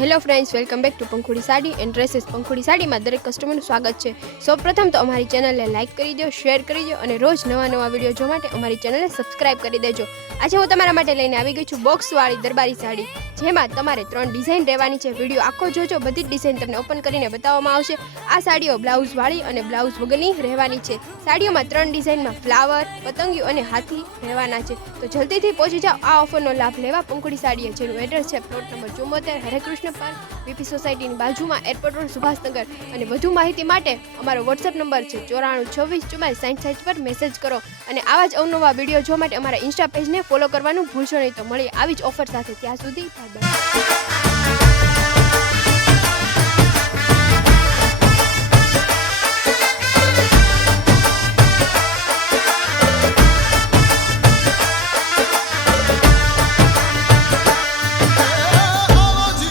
Hello friends, welcome back to Pankhuri sari and dresses. Pankhuri સાડીમાં દરેક કસ્ટમરનું સ્વાગત છે. સૌપ્રથમ તો અમારી ચેનલને લાઇક કરી દો, શેર કરી દો અને રોજ નવા વિડીયો જોવા માટે અમારી ચેનલને સબસ્ક્રાઇબ કરી દેજો. આજે હું તમારા માટે લઈને આવી ગઈ છું બોક્સવાળી દરબારી સાડી, જેમાં તમારે 3 ડિઝાઇન રહેવાની છે. વિડીયો આખો જોજો, બધી જ ડિઝાઇન તમને ઓપન કરીને બતાવવામાં આવશે. આ સાડીઓ બ્લાઉઝવાળી અને બ્લાઉઝ વગરની રહેવાની છે. સાડીઓમાં 3 ડિઝાઇનમાં ફ્લાવર, પતંગિયું અને હાથી રહેવાના છે. તો જલ્દીથી પહોંચી જાઓ આ ઓફરનો લાભ લેવા પંખુડી સાડીએ, જેનું એડ્રેસ છે plot number 74, Hare Krishna park, VP સોસાયટીની બાજુમાં, એરપોર્ટ રોડ, સુભાષનગર. અને વધુ માહિતી માટે અમારો વોટ્સએપ નંબર છે 94 26 44 60 60 પર મેસેજ કરો. અને આવા જ અવનવા વિડીયો જોવા માટે અમારા ઇન્સ્ટા પેજને ફોલો કરવાનું ભૂલશો નહીં. તો મળીએ આવી જ ઓફર સાથે, ત્યાં સુધી બાય બાય.